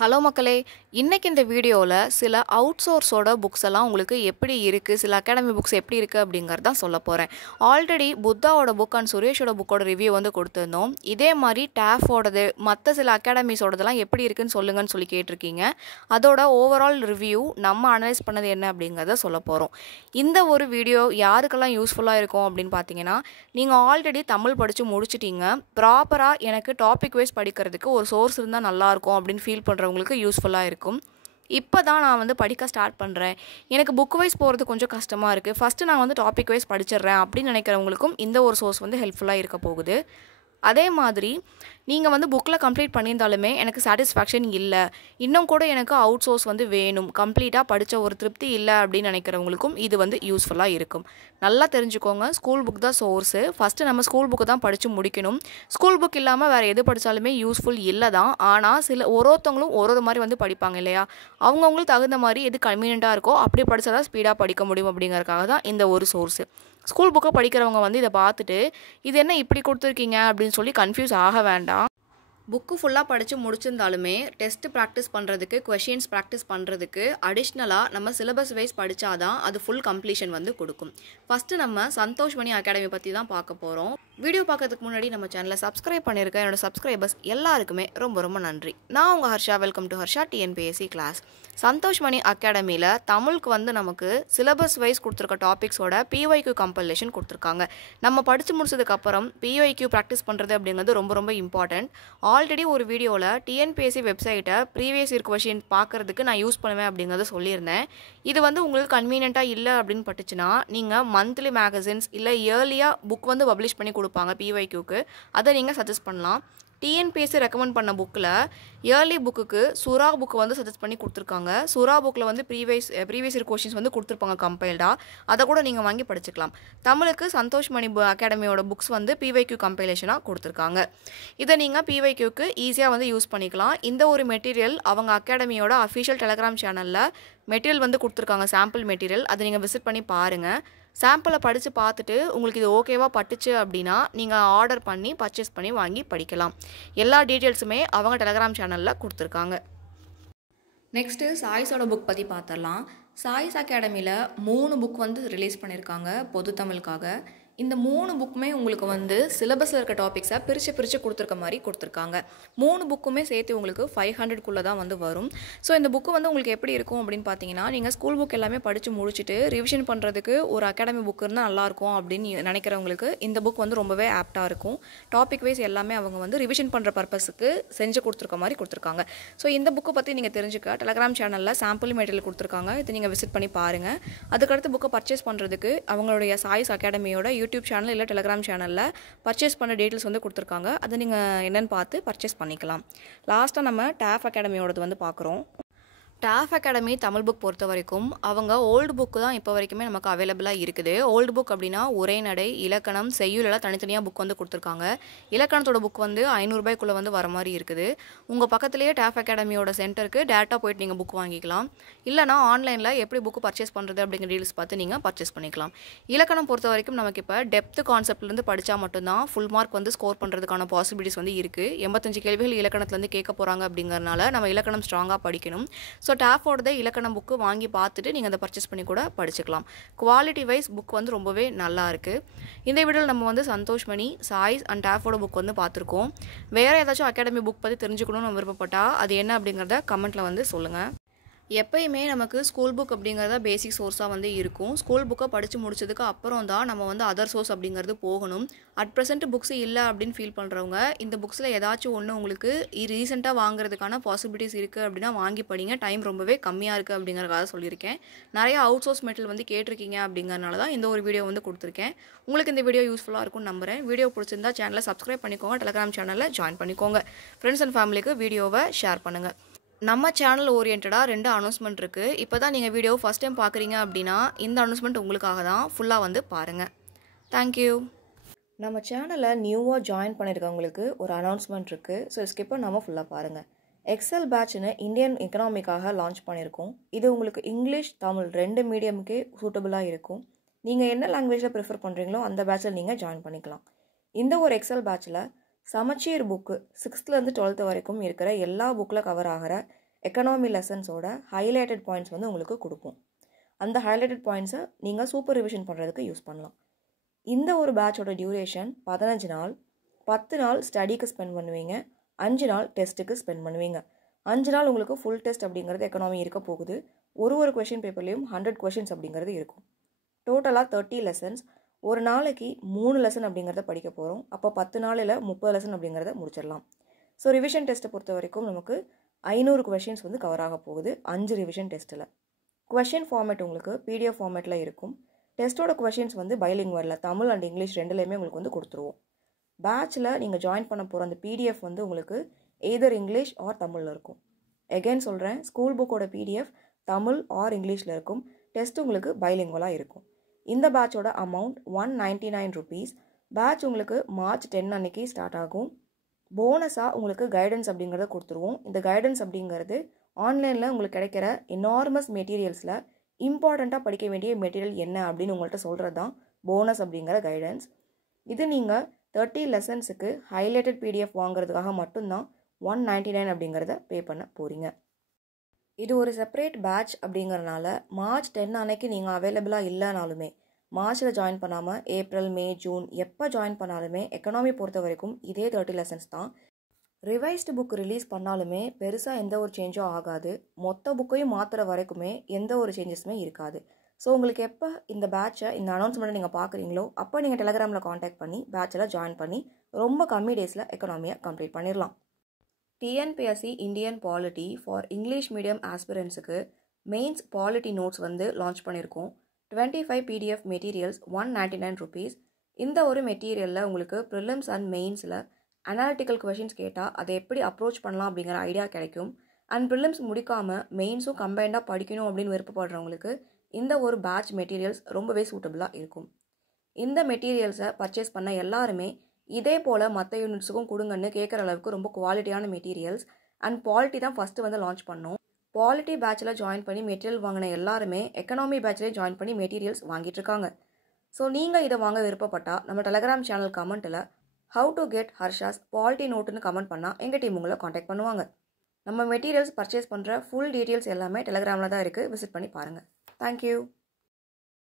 Hello மக்களே, இன்னைக்கு இந்த வீடியோவில் சில அவுட்சோர்ஸோட புக்ஸ் எல்லாம் உங்களுக்கு எப்படி இருக்குது, சில அகாடமி புக்ஸ் எப்படி இருக்குது அப்படிங்கிறது தான் சொல்ல போகிறேன். ஆல்ரெடி புத்தாவோட புக் அண்ட் சுரேஷோட புக்கோட ரிவ்யூ வந்து கொடுத்துருந்தோம். இதே மாதிரி டேஃபோடது மற்ற சில அகாடமிஸோடதெல்லாம் எப்படி இருக்குன்னு சொல்லுங்கன்னு சொல்லி கேட்டிருக்கீங்க. அதோட ஓவரால் ரிவ்யூ நம்ம அனலைஸ் பண்ணது என்ன அப்படிங்கிறத சொல்ல போகிறோம். இந்த ஒரு வீடியோ யாருக்கெல்லாம் யூஸ்ஃபுல்லாக இருக்கும் அப்படின்னு பார்த்தீங்கன்னா, நீங்கள் ஆல்ரெடி தமிழ் படித்து முடிச்சிட்டீங்க, ப்ராப்பராக எனக்கு டாபிக் வைஸ் படிக்கிறதுக்கு ஒரு சோர்ஸ் இருந்தால் நல்லாயிருக்கும் அப்படின்னு ஃபீல் பண்ணுறவங்களுக்கு யூஸ்ஃபுல்லாக இருக்கும். இப்போ தான் நான் வந்து படிக்க ஸ்டார்ட் பண்ணுறேன், எனக்கு புக் வைஸ் போகிறது கொஞ்சம் கஷ்டமாக இருக்குது, ஃபஸ்ட்டு நான் வந்து டாபிக் வைஸ் படிச்சிடுறேன் அப்படின்னு நினைக்கிறவங்களுக்கும் இந்த ஒரு சோர்ஸ் வந்து ஹெல்ப்ஃபுல்லாக இருக்க போகுது. அதே மாதிரி நீங்கள் வந்து புக்கில் கம்ப்ளீட் பண்ணியிருந்தாலுமே எனக்கு சாட்டிஸ்ஃபேக்ஷன் இல்லை, இன்னும் கூட எனக்கு அவுட் சோர்ஸ் வந்து வேணும், கம்ப்ளீட்டாக படித்த ஒரு திருப்தி இல்லை அப்படின்னு நினைக்கிறவங்களுக்கும் இது வந்து யூஸ்ஃபுல்லாக இருக்கும். நல்லா தெரிஞ்சுக்கோங்க, ஸ்கூல் புக் தான் சோர்ஸு. ஃபஸ்ட்டு நம்ம ஸ்கூல் புக்கு தான் படித்து முடிக்கணும். ஸ்கூல் புக் இல்லாமல் வேறு எது படித்தாலுமே யூஸ்ஃபுல் இல்லை தான். ஆனால் ஒருத்தவங்களும் ஒரு மாதிரி வந்து படிப்பாங்க இல்லையா, அவங்கவுங்களுக்கு தகுந்த மாதிரி எது கன்வீனியண்ட்டாக இருக்கோ அப்படி படித்தா தான் ஸ்பீடாக படிக்க முடியும் அப்படிங்கிறதுக்காக தான் இந்த ஒரு சோர்ஸு. ஸ்கூல் புக்கை படிக்கிறவங்க வந்து இதை பார்த்துட்டு இது என்ன இப்படி கொடுத்துருக்கீங்க அப்படின்னு சொல்லி கன்ஃபியூஸ் ஆக வேண்டாம். புக்கு ஃபுல்லாக படித்து முடிச்சிருந்தாலுமே டெஸ்ட்டு ப்ராக்டிஸ் பண்ணுறதுக்கு, கொஷின்ஸ் ப்ராக்டிஸ் பண்ணுறதுக்கு அடிஷ்னலாக நம்ம சிலபஸ் வைஸ் படித்தாதான் அது ஃபுல் கம்ப்ளீஷன் வந்து கொடுக்கும். ஃபஸ்ட்டு நம்ம சந்தோஷ் மணி அகாடமி பற்றி தான் பார்க்க போகிறோம். வீடியோ பார்க்கறதுக்கு முன்னாடி நம்ம சேனலை சப்ஸ்கிரைப் பண்ணியிருக்கேன். என்னோடய சப்ஸ்கிரைபர்ஸ் எல்லாருக்குமே ரொம்ப ரொம்ப நன்றி. நான் உங்கள் Harsha. Welcome to Harsha TNPSC class. Santhosh Mani அகாடமியில் தமிழுக்கு வந்து நமக்கு சிலபஸ் வைஸ் கொடுத்துருக்க டாபிக்ஸோட பிஒய்க்யூ கம்பல்லேஷன் கொடுத்துருக்காங்க. நம்ம படித்து முடிச்சதுக்கப்புறம் பிஒய்க்யூ ப்ராக்டிஸ் பண்ணுறது அப்படிங்கிறது ரொம்ப ரொம்ப இம்பார்ட்டண்ட். ஆல்ரெடி ஒரு வீடியோவில் டிஎன்பிஎஸ்சி வெப்சைட்டை ப்ரீவியஸ் இயர் கொஷின் பார்க்குறதுக்கு நான் யூஸ் பண்ணுவேன் அப்படிங்கிறத சொல்லியிருந்தேன். இது வந்து உங்களுக்கு கன்வீனியண்ட்டாக இல்லை அப்படின்னு பட்டுச்சுன்னா நீங்கள் மந்த்லி மேகசின்ஸ் இல்லை இயர்லியாக புக் வந்து பப்ளிஷ் பண்ணி கொடுப்பாங்க பிஒய்க்யூக்கு, அதை நீங்கள் சஜஸ்ட் பண்ணலாம். டிஎன்பிஎஸ்சி ரெக்கமெண்ட் பண்ண புக்கில் இயர்லி புக்குக்கு சுறா புக்கு வந்து சஜஸ்ட் பண்ணி கொடுத்துருக்காங்க. சுறா புக்கில் வந்து ப்ரீவியஸ் இயர் கொஷின்ஸ் வந்து கொடுத்துருப்பாங்க கம்பைல்டாக, அதை கூட நீங்கள் வாங்கி படிச்சுக்கலாம். தமிழுக்கு சந்தோஷ் மணி அகாடமியோட புக்ஸ் வந்து பிஒய்க்யூ கம்பைலேஷனாக கொடுத்துருக்காங்க. இதை நீங்கள் பிஒய்க்யூக்கு ஈஸியாக வந்து யூஸ் பண்ணிக்கலாம். இந்த ஒரு மெட்டீரியல் அவங்க அகாடமியோட அஃபிஷியல் டெலகிராம் சேனலில் மெட்டீரியல் வந்து கொடுத்துருக்காங்க, சாம்பிள் மெட்டீரியல். அதை நீங்கள் விசிட் பண்ணி பாருங்கள். சாம்பிளை படித்து பார்த்துட்டு உங்களுக்கு இது ஓகேவா பட்டுச்சு அப்படின்னா நீங்கள் ஆர்டர் பண்ணி பர்ச்சேஸ் பண்ணி வாங்கி படிக்கலாம். எல்லா டீட்டெயில்ஸுமே அவங்க டெலகிராம் சேனலில் கொடுத்துருக்காங்க. நெக்ஸ்ட்டு சாய்ஸோட புக் பற்றி பார்த்துடலாம். சாய்ஸ் அகாடமியில் 3 புக் வந்து ரிலீஸ் பண்ணியிருக்காங்க பொது தமிழுக்காக. இந்த 3 புக்குமே உங்களுக்கு வந்து சிலபஸில் இருக்க டாபிக்ஸை பிரித்து கொடுத்துருக்க மாதிரி கொடுத்துருக்காங்க. 3 புக்குமே சேர்த்து உங்களுக்கு 500க்குள்ளே தான் வந்து வரும். ஸோ இந்த புக்கு வந்து உங்களுக்கு எப்படி இருக்கும் அப்படின்னு பார்த்தீங்கன்னா, நீங்கள் ஸ்கூல் புக் எல்லாமே படித்து முடிச்சுட்டு ரிவிஷன் பண்ணுறதுக்கு ஒரு அகாடமி புக் இருந்தால் நல்லாயிருக்கும் அப்படின்னு நினைக்கிறவங்களுக்கு இந்த புக் வந்து ரொம்பவே ஆப்டாக இருக்கும். டாபிக் வைஸ் எல்லாமே அவங்க வந்து ரிவிஷன் பண்ணுற பர்பஸுக்கு செஞ்சு கொடுத்துருக்க மாதிரி கொடுத்துருக்காங்க. ஸோ இந்த புக்கை பற்றி நீங்கள் தெரிஞ்சுக்க டெலகிராம் சேனலில் சாம்பிள் மெட்டீரியல் கொடுத்துருக்காங்க, இதை நீங்கள் விசிட் பண்ணி பாருங்கள். அதுக்கடுத்து புக்கை பர்ச்சேஸ் பண்ணுறதுக்கு அவங்களுடைய சாய்ஸ் அகாடமியோட யூடியூப் சேனல் இல்லை டெலகிராம் சேனலில் பர்ச்சேஸ் பண்ண டீட்டெயில்ஸ் வந்து கொடுத்துருக்காங்க, அதை நீங்கள் என்னென்னு பார்த்து பர்ச்சேஸ் பண்ணிக்கலாம். லாஸ்ட்டாக நம்ம டேஃப் அகாடமியோடது வந்து பார்க்குறோம். டாஃப் அகாடமி தமிழ் புக் பொறுத்த வரைக்கும் அவங்க ஓல்டு புக்கு தான் இப்போ வரைக்குமே நமக்கு அவைலபிளாக இருக்குது. ஓல்டு புக் அப்படின்னா உரைநடை, இலக்கணம், செய்யுள் எல்லாம் தனித்தனியாக புக் வந்து கொடுத்துருக்காங்க. இலக்கணத்தோட புக் வந்து 500 ரூபாய்க்குள்ளே வந்து வர மாதிரி இருக்குது. உங்கள் பக்கத்துலேயே டாஃப் அகாடமியோட சென்டருக்கு டேரெக்டாக போய்ட்டு நீங்கள் புக் வாங்கிக்கலாம். இல்லைனா ஆன்லைனில் எப்படி புக்கு பர்ச்சேஸ் பண்ணுறது அப்படிங்கிற டீல்ஸ் பார்த்து நீங்கள் பர்ச்சேஸ் பண்ணிக்கலாம். இலக்கணம் பொறுத்த வரைக்கும் நமக்கு இப்போ டெப்த் கான்செப்ட்லேருந்து படித்தா மட்டும்தான் ஃபுல் மார்க் வந்து ஸ்கோர் பண்ணுறதுக்கான பாசிபிலிட்டிஸ் வந்து இருக்குது. 85 கேள்விகள் இலக்கணத்துலேருந்து கேட்க போகிறாங்க அப்படிங்கிறனால நம்ம இலக்கணம் ஸ்ட்ராங்காக படிக்கணும். ஸோ டாஃபோட இலக்கணம் புக்கு வாங்கி பார்த்துட்டு நீங்கள் அதை பர்ச்சேஸ் பண்ணி கூட படிச்சுக்கலாம். குவாலிட்டி வைஸ் புக் வந்து ரொம்பவே நல்லா இருக்குது. இந்த வீடியோவில் நம்ம வந்து சந்தோஷ் மணி, சாய்ஸ் அண்ட் டாஃபோட புக் வந்து பார்த்துருக்கோம். வேறு ஏதாச்சும் அகாடமி புக் பற்றி தெரிஞ்சுக்கணும்னு விருப்பப்பட்டால் அது என்ன அப்படிங்கிறத கமெண்ட்டில் வந்து சொல்லுங்கள். எப்பயுமே நமக்கு ஸ்கூல் புக் அப்படிங்கிறத பேசிக் சோர்ஸாக வந்து இருக்கும். ஸ்கூல் புக்கை படித்து முடிச்சதுக்கு அப்புறம் தான் நம்ம வந்து அதர் சோர்ஸ் அப்படிங்கிறது போகணும். அட் ப்ரெசென்ட் புக்ஸ் இல்லை அப்படின்னு ஃபீல் பண்ணுறவங்க இந்த புக்ஸில் ஏதாச்சும் ஒன்று உங்களுக்கு ரீசெண்டாக வாங்குறதுக்கான பாசிபிலிட்டிஸ் இருக்குது அப்படின்னா வாங்கி படிங்க. டைம் ரொம்பவே கம்மியாக இருக்குது அப்படிங்கிறதுக்காக சொல்லியிருக்கேன். நிறைய அவுட் சோர்ஸ் மெட்டீரியல் வந்து கேட்டிருக்கீங்க அப்படிங்கிறனால தான் இந்த ஒரு வீடியோ வந்து கொடுத்துருக்கேன். உங்களுக்கு இந்த வீடியோ யூஸ்ஃபுல்லாக இருக்கும்னு நம்புகிறேன். வீடியோ பிடிச்சிருந்தா சேனலை சப்ஸ்கிரைப் பண்ணிக்கோங்க, டெலகிராம் சேனலில் ஜாயின் பண்ணிக்கோங்க. ஃப்ரெண்ட்ஸ் அண்ட் ஃபேமிலிக்கு வீடியோவை ஷேர் பண்ணுங்கள். நம்ம சேனல் ஓரியன்டாக 2 அனௌன்ஸ்மெண்ட் இருக்குது. இப்போ தான் நீங்கள் வீடியோ ஃபஸ்ட் டைம் பார்க்குறீங்க அப்படின்னா இந்த அனௌன்ஸ்மெண்ட் உங்களுக்காக தான். ஃபுல்லாக வந்து பாருங்கள். தேங்க்யூ. நம்ம சேனலை நியூவாக ஜாயின் பண்ணியிருக்கவங்களுக்கு ஒரு அனௌன்ஸ்மெண்ட் இருக்குது. ஸோ ஸ்கிப் பண்ணாமல் ஃபுல்லாக பாருங்கள். எக்ஸல் பேட்ச்னு இந்தியன் எக்கனாமிக்காக லான்ச் பண்ணியிருக்கோம். இது உங்களுக்கு இங்கிலீஷ், தமிழ் 2 மீடியமுக்கே சூட்டபுளாக இருக்கும். நீங்கள் என்ன லாங்குவேஜில் ப்ரிஃபர் பண்ணுறீங்களோ அந்த பேட்சில் நீங்கள் ஜாயின் பண்ணிக்கலாம். இந்த ஒரு எக்ஸல் பேட்சில் சமச்சீர் புக்கு 6th to 12th வரைக்கும் இருக்கிற எல்லா புக்கில் கவர் ஆகிற எக்கனாமி லெசன்ஸோட ஹைலைட்டட் பாயிண்ட்ஸ் வந்து உங்களுக்கு கொடுப்போம். அந்த ஹைலைட்டட் பாயிண்ட்ஸை நீங்கள் சூப்பர் ரிவிஷன் பண்ணுறதுக்கு யூஸ் பண்ணலாம். இந்த ஒரு பேட்சோட டியூரேஷன் 15 நாள். 10 நாள் ஸ்டடிக்கு ஸ்பெண்ட் பண்ணுவீங்க, 5 நாள் டெஸ்ட்டுக்கு ஸ்பெண்ட் பண்ணுவீங்க. 5 நாள் உங்களுக்கு ஃபுல் டெஸ்ட் அப்படிங்கிறது எக்கனாமி இருக்க போகுது. ஒரு கொஷின் பேப்பர்லேயும் 100 கொஷின்ஸ் அப்படிங்கிறது இருக்கும். டோட்டலாக 30 லெசன்ஸ். ஒரு நாளைக்கு 3 லெசன் அப்படிங்கிறத படிக்க போகிறோம். அப்போ 10 நாளில் 30 லெசன் அப்படிங்கிறத முடிச்சிடலாம். ஸோ ரிவிஷன் டெஸ்ட்டை பொறுத்த வரைக்கும் நமக்கு 500 கொஷின்ஸ் வந்து கவர் ஆக போகுது 5 ரிவிஷன் டெஸ்ட்டில். கொஷின் ஃபார்மேட் உங்களுக்கு பிடிஎஃப் ஃபார்மேட்டில் இருக்கும். டெஸ்ட்டோட கொஷின்ஸ் வந்து பைலிங்குவலில் தமிழ் அண்ட் இங்கிலீஷ் ரெண்டுலேயுமே உங்களுக்கு வந்து கொடுத்துருவோம். பேட்சில் நீங்கள் ஜாயின் பண்ண போகிற அந்த பிடிஎஃப் வந்து உங்களுக்கு எய்தர் இங்கிலீஷ் ஆர் தமிழில் இருக்கும். எகைன் சொல்கிறேன், ஸ்கூல் புக்கோட பிடிஎஃப் தமிழ் ஆர் இங்கிலீஷில் இருக்கும். டெஸ்ட் உங்களுக்கு பைலிங்குவலாக இருக்கும். இந்த பேட்சோட அமௌண்ட் 199 ருபீஸ். பேட்ச் உங்களுக்கு மார்ச் 10 அன்னைக்கு ஸ்டார்ட் ஆகும். போனஸாக உங்களுக்கு கைடன்ஸ் அப்படிங்கிறத கொடுத்துருவோம். இந்த கைடன்ஸ் அப்படிங்கிறது ஆன்லைனில் உங்களுக்கு கிடைக்கிற எனார்மஸ் மெட்டீரியல்ஸில் இம்பார்ட்டண்ட்டாக படிக்க வேண்டிய மெட்டீரியல் என்ன அப்படின்னு உங்கள்கிட்ட சொல்கிறது தான் போனஸ் அப்படிங்கிற கைடன்ஸ். இது நீங்கள் 30 லெசன்ஸுக்கு ஹைலைட்டட் பிடிஎஃப் வாங்குறதுக்காக மட்டும்தான் 199 அப்படிங்கிறத பே பண்ண போகிறீங்க. இது ஒரு செப்பரேட் பேட்ச் அப்படிங்கிறனால மார்ச் 10 அன்னைக்கு நீங்கள் அவைலபிளாக இல்லைனாலுமே, மார்ச்சில் ஜாயின் பண்ணாமல் ஏப்ரல், மே, ஜூன் எப்போ ஜாயின் பண்ணாலுமே எக்கனாமி பொறுத்த வரைக்கும் இதே 30 லெசன்ஸ் தான். ரிவைஸ்டு புக் ரிலீஸ் பண்ணாலுமே பெருசாக எந்த ஒரு சேஞ்சும் ஆகாது. மொத்த புக்கையும் மாற்றுற வரைக்குமே எந்த ஒரு சேஞ்சஸுமே இருக்காது. ஸோ உங்களுக்கு எப்போ இந்த பேட்சை, இந்த அனௌன்ஸ்மெண்ட்டை நீங்கள் பார்க்குறீங்களோ அப்போ நீங்கள் டெலகிராமில் காண்டாக்ட் பண்ணி பேட்சில் ஜாயின் பண்ணி ரொம்ப கம்மி டேஸில் எக்கனாமியை கம்ப்ளீட் பண்ணிடலாம். TNPSC Indian polity for English medium ஆஸ்பிரன்ஸுக்கு மெயின்ஸ் பாலிட்டி நோட்ஸ் வந்து லான்ச் பண்ணியிருக்கோம். 25 பிடிஎஃப் மெட்டீரியல்ஸ் 199 ருபீஸ். இந்த ஒரு மெட்டீரியலில் உங்களுக்கு ப்ரிலிம்ஸ் அண்ட் மெயின்ஸில் அனாலிட்டிக்கல் கொஷின்ஸ் கேட்டால் அதை எப்படி அப்ரோச் பண்ணலாம் அப்படிங்கிற ஐடியா கிடைக்கும். அண்ட் ப்ரிலிம்ஸ் முடிக்காமல் மெயின்ஸும் கம்பைண்டாக படிக்கணும் அப்படின்னு விருப்பப்படுறவங்களுக்கு இந்த ஒரு பேட்ச் மெட்டீரியல்ஸ் ரொம்பவே சூட்டபுளாக இருக்கும். இந்த மெட்டீரியல்ஸை பர்ச்சேஸ் பண்ண எல்லாருமே இதே போல் மற்ற யூனிட்ஸுக்கும் கொடுங்கன்னு கேட்குற அளவுக்கு ரொம்ப குவாலிட்டியான மெட்டீரியல்ஸ். அண்ட் பாலிட்டி தான் ஃபஸ்ட்டு வந்து லான்ச் பண்ணோம். பாலிட்டி பேட்சில் ஜாயின் பண்ணி மெட்டீரியல் வாங்கின எல்லாருமே எக்கனாமி பேட்சிலே ஜாயின் பண்ணி மெட்டீரியல்ஸ் வாங்கிட்டு இருக்காங்க. ஸோ நீங்கள் இதை வாங்க விருப்பப்பட்டால் நம்ம டெலகிராம் சேனல் கமெண்ட்டில் how to get Harsha's polity நோட்டுன்னு கமெண்ட் பண்ணால் எங்கள் டீம் உங்களை காண்டாக்ட் பண்ணுவாங்க. நம்ம மெட்டீரியல்ஸ் பர்ச்சேஸ் பண்ணுற ஃபுல் டீட்டெயில்ஸ் எல்லாமே டெலகிராமில் தான் இருக்குது. விசிட் பண்ணி பாருங்கள். தேங்க்யூ.